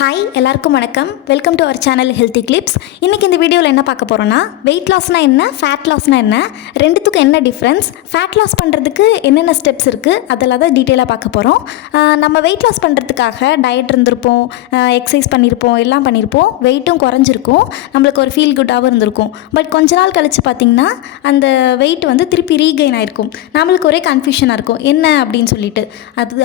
Hi எல்லாருக்கும் வணக்கம். Welcome to our channel Healthy Clips. இன்றைக்கி இந்த வீடியோவில் என்ன பார்க்க போகிறோன்னா, வெயிட் லாஸ்னால் என்ன, ஃபேட் லாஸ்னால் என்ன, ரெண்டுத்துக்கும் என்ன டிஃப்ரென்ஸ், ஃபேட் லாஸ் பண்ணுறதுக்கு என்னென்ன ஸ்டெப்ஸ் இருக்குது, அதெல்லாம் தான் டீட்டெயிலாக பார்க்க போகிறோம். நம்ம வெயிட் லாஸ் பண்ணுறதுக்காக டயட் இருந்திருப்போம், எக்ஸசைஸ் பண்ணியிருப்போம், எல்லாம் பண்ணியிருப்போம், வெயிட்டும் குறைஞ்சிருக்கும், நம்மளுக்கு ஒரு ஃபீல் குட்டாகவும் இருந்திருக்கும். பட் கொஞ்ச நாள் கழித்து பார்த்திங்கன்னா அந்த வெயிட் வந்து திருப்பி ரீகெயின் ஆகிருக்கும். நம்மளுக்கு ஒரே கன்ஃபியூஷனாக இருக்கும் என்ன அப்படின்னு சொல்லிட்டு.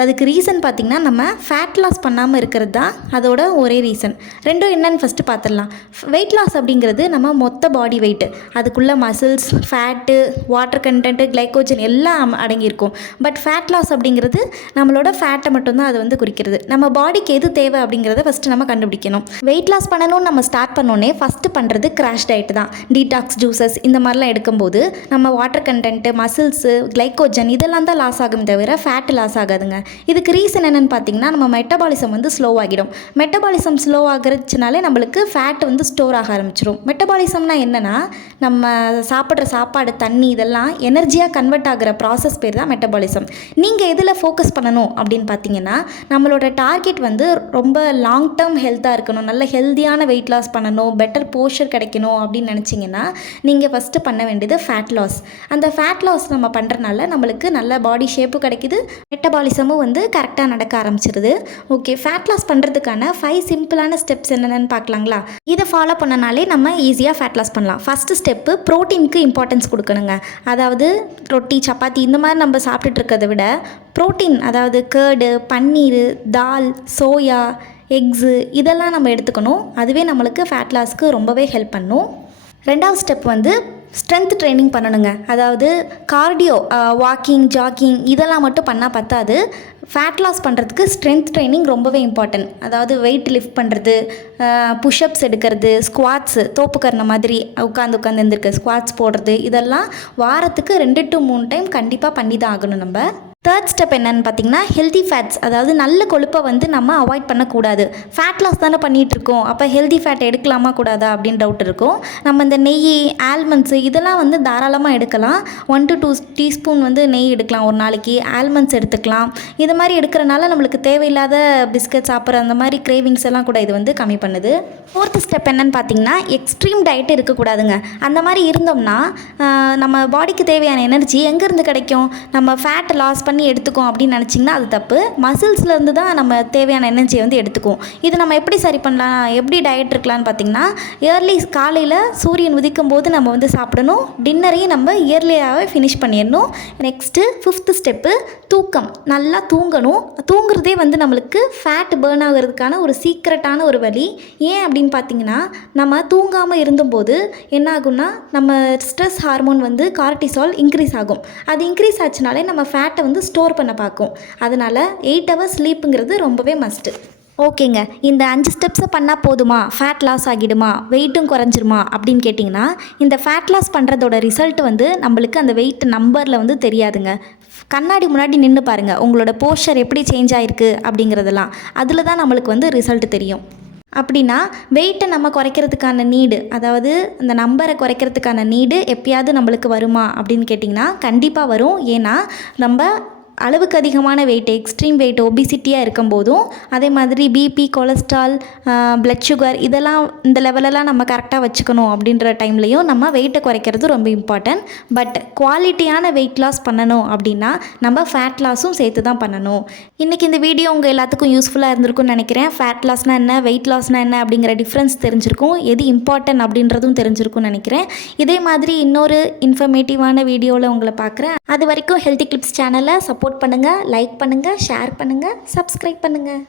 அதுக்கு ரீசன் பார்த்திங்கன்னா நம்ம ஃபேட் லாஸ் பண்ணாமல் இருக்கிறது தான் அதோட ஒரே ரீசன். ரெண்டும் என்னன்னு ஃபஸ்ட்டு பார்த்துடலாம். வெயிட் லாஸ் அப்படிங்கிறது நம்ம மொத்த பாடி வெயிட்டு, அதுக்குள்ளே muscles, fat, water content, glycogen எல்லாம் அடங்கியிருக்கும். பட் ஃபேட் லாஸ் அப்படிங்கிறது நம்மளோட ஃபேட்டை மட்டும்தான் அது வந்து குறிக்கிறது. நம்ம பாடிக்கு எது தேவை அப்படிங்கிறத ஃபஸ்ட்டு நம்ம கண்டுபிடிக்கணும். வெயிட் லாஸ் பண்ணணும்னு நம்ம ஸ்டார்ட் பண்ணோன்னே ஃபஸ்ட்டு பண்ணுறது கிராஷ் டயட் தான். டீடாக்ஸ் ஜூஸஸ் இந்த மாதிரிலாம் எடுக்கும்போது நம்ம வாட்டர் கண்டென்ட்டு, மசில்ஸு, கிளைக்கோஜன் இதெல்லாம் தான் லாஸ் ஆகும் தவிர ஃபேட்டு லாஸ் ஆகாதுங்க. இதுக்கு ரீசன் என்னென்னு பார்த்தீங்கன்னா, நம்ம மெட்டபாலிசம் வந்து ஸ்லோ ஆகிடும். மெட்டபாலிசம் ஸ்லோ ஆகிறதுனாலே நம்மளுக்கு ஃபேட் வந்து ஸ்டோர் ஆக ஆரம்பிச்சிடும். மெட்டபாலிசம்னா என்னென்னா, நம்ம சாப்பிட்ற சாப்பாடு, தண்ணி இதெல்லாம் எனர்ஜியாக கன்வெர்ட் ஆகிற ப்ராசஸ் பேர் தான் மெட்டபாலிசம். நீங்கள் எதில் ஃபோக்கஸ் பண்ணணும் அப்படின்னு பார்த்தீங்கன்னா, நம்மளோட டார்கெட் வந்து ரொம்ப லாங் டேர்ம் ஹெல்த்தாக இருக்கணும், நல்ல ஹெல்த்தியான வெயிட் லாஸ் பண்ணணும், பெட்டர் போஸ்டர் கிடைக்கணும் அப்படின்னு நினச்சிங்கன்னா நீங்கள் ஃபஸ்ட்டு பண்ண வேண்டியது ஃபேட் லாஸ். அந்த ஃபேட் லாஸ் நம்ம பண்ணுறனால நம்மளுக்கு நல்ல பாடி ஷேப்பு கிடைக்கிது, மெட்டபாலிசமும் வந்து கரெக்டாக நடக்க ஆரம்பிச்சிருது. ஓகே, ஃபேட் லாஸ் பண்ணுறதுக்கான 5 சிம்பிளான ஸ்டெப்ஸ் என்னென்னு பார்க்கலாங்களா? இதை ஃபாலோ பண்ணனாலே நம்ம ஈஸியாக ஃபேட் லாஸ் பண்ணலாம். ஃபஸ்ட்டு ஸ்டெப்பு, ப்ரோட்டீனுக்கு இம்பார்ட்டன்ஸ் கொடுக்கணுங்க. அதாவது ரொட்டி, சப்பாத்தி இந்த மாதிரி நம்ம சாப்பிட்டுட்டு இருக்கிறத விட ப்ரோட்டீன், அதாவது கேர்டு, பன்னீர், தால், சோயா, எக்ஸு இதெல்லாம் நம்ம எடுத்துக்கணும். அதுவே நம்மளுக்கு ஃபேட் லாஸ்க்கு ரொம்பவே ஹெல்ப் பண்ணும். ரெண்டாவது ஸ்டெப் வந்து ஸ்ட்ரென்த் ட்ரைனிங் பண்ணணுங்க. அதாவது கார்டியோ, வாக்கிங், ஜாக்கிங் இதெல்லாம் மட்டும் பண்ணால் பத்தாது. ஃபேட் லாஸ் பண்ணுறதுக்கு ஸ்ட்ரென்த் ட்ரைனிங் ரொம்பவே இம்பார்ட்டன்ட். அதாவது வெயிட் லிஃப்ட் பண்ணுறது, புஷ்அப்ஸ் எடுக்கிறது, ஸ்குவாட்ஸு, தோப்புக்கரண மாதிரி உட்காந்து எழுந்திருக்க ஸ்குவாட்ஸ் போடுறது, இதெல்லாம் வாரத்துக்கு 2 to 3 டைம் கண்டிப்பாக பண்ணி தான் ஆகணும். நம்ம தேர்ட் ஸ்டெப் என்னென்னு பார்த்தீங்கன்னா, ஹெல்தி ஃபேட்ஸ், அதாவது நல்ல கொழுப்பை வந்து நம்ம அவாய்ட் பண்ணக்கூடாது. ஃபேட் லாஸ் தானே பண்ணிகிட்ருக்கோம், அப்போ ஹெல்தி ஃபேட் எடுக்கலாமா கூடாதா அப்படின்னு டவுட் இருக்கும். நம்ம இந்த நெய், ஆல்மண்ட்ஸு இதெல்லாம் வந்து தாராளமாக எடுக்கலாம். 1 to 2 டீஸ்பூன் வந்து நெய் எடுக்கலாம் ஒரு நாளைக்கு, ஆல்மண்ட்ஸ் எடுத்துக்கலாம். இது மாதிரி எடுக்கிறனால நம்மளுக்கு தேவையில்லாத பிஸ்கட் சாப்பிட்ற அந்த மாதிரி கிரேவிங்ஸ் எல்லாம் கூட இது வந்து கம்மி பண்ணுது. ஃபோர்த்து ஸ்டெப் என்னென்னு பார்த்தீங்கன்னா, எக்ஸ்ட்ரீம் டயட் இருக்கக்கூடாதுங்க. அந்த மாதிரி இருந்தோம்னா நம்ம பாடிக்கு தேவையான எனர்ஜி எங்கேருந்து கிடைக்கும்? நம்ம ஃபேட் லாஸ் பண்ணி எடுத்துக்கோம் அப்படின்னு நினச்சிங்கன்னா அது தப்பு. மசில்ஸ்லேருந்து தான் நம்ம தேவையான எனர்ஜியை வந்து எடுத்துக்கும். இது நம்ம எப்படி சரி பண்ணலாம், எப்படி டயட் இருக்கலான்னு பார்த்தீங்கன்னா, இயர்லி காலையில் சூரியன் உதிக்கும் போது நம்ம வந்து சாப்பிடணும். டின்னரையும் நம்ம இயர்லியாகவே ஃபினிஷ் பண்ணிடணும். நெக்ஸ்ட்டு 5th ஸ்டெப்பு, தூக்கம். நல்லா தூங்கணும். தூங்குறதே வந்து நம்மளுக்கு ஃபேட் பேர்ன் ஆகிறதுக்கான ஒரு சீக்ரெட்டான ஒரு வழி. ஏன் அப்படின்னு பார்த்தீங்கன்னா, நம்ம தூங்காமல் இருந்தபோது என்ன ஆகும்னா, நம்ம ஸ்ட்ரெஸ் ஹார்மோன் வந்து கார்டிசால் இன்க்ரீஸ் ஆகும். அது இன்க்ரீஸ் ஆச்சுனாலே நம்ம ஃபேட்டை வந்து ஸ்டோர் பண்ண பார்க்கும். அதனால் 8 hours ஸ்லீப்புங்கிறது ரொம்பவே மஸ்ட்டு. ஓகேங்க, இந்த 5 ஸ்டெப்ஸை பண்ணால் போதுமா, ஃபேட் லாஸ் ஆகிடுமா, வெயிட்டும் குறைஞ்சிருமா அப்படின்னு கேட்டிங்கன்னா, இந்த ஃபேட் லாஸ் பண்ணுறதோட ரிசல்ட் வந்து நம்மளுக்கு அந்த வெயிட் நம்பரில் வந்து தெரியாதுங்க. கண்ணாடி முன்னாடி நின்று பாருங்கள், உங்களோட போஸ்டர் எப்படி சேஞ்ச் ஆகிருக்கு அப்படிங்கிறதெல்லாம் அதில் தான் நம்மளுக்கு வந்து ரிசல்ட் தெரியும். அப்படின்னா வெயிட்டை நம்ம குறைக்கிறதுக்கான நீடு, அதாவது அந்த நம்பரை குறைக்கிறதுக்கான நீடு எப்பயாவது நம்மளுக்கு வருமா அப்படின்னு கேட்டிங்கன்னா கண்டிப்பாக வரும். ஏன்னா நம்ம அளவுக்கு அதிகமான வெயிட், எக்ஸ்ட்ரீம் வெயிட், ஒபிசிட்டியாக இருக்கும்போதும், அதே மாதிரி பிபி, கொலஸ்ட்ரால், பிளட் சுகர் இதெல்லாம் இந்த லெவலெல்லாம் நம்ம கரெக்டாக வச்சுக்கணும் அப்படின்ற டைம்லையும் நம்ம வெயிட்டை குறைக்கிறது ரொம்ப இம்பார்ட்டன்ட். பட் குவாலிட்டியான வெயிட் லாஸ் பண்ணணும் அப்படின்னா நம்ம ஃபேட் லாஸும் சேர்த்து தான் பண்ணணும். இன்றைக்கி இந்த வீடியோ உங்கள் எல்லாத்துக்கும் யூஸ்ஃபுல்லாக இருந்திருக்கும்னு நினைக்கிறேன். ஃபேட் லாஸ்னால் என்ன, வெயிட் லாஸ்னால் என்ன அப்படிங்கிற டிஃப்ரென்ஸ் தெரிஞ்சிருக்கும், எது இம்பார்ட்டன்ட் அப்படின்றதும் தெரிஞ்சிருக்கும்னு நினைக்கிறேன். இதே மாதிரி இன்னொரு இன்ஃபர்மேட்டிவான வீடியோவில் உங்களை பார்க்குறேன். அது வரைக்கும் ஹெல்த்தி கிளிப்ஸ் சேனலை சப்போர்ட் பண்ணுங்கள், லைக் பண்ணுங்கள், ஷேர் பண்ணுங்கள், சப்ஸ்கிரைப் பண்ணுங்கள்.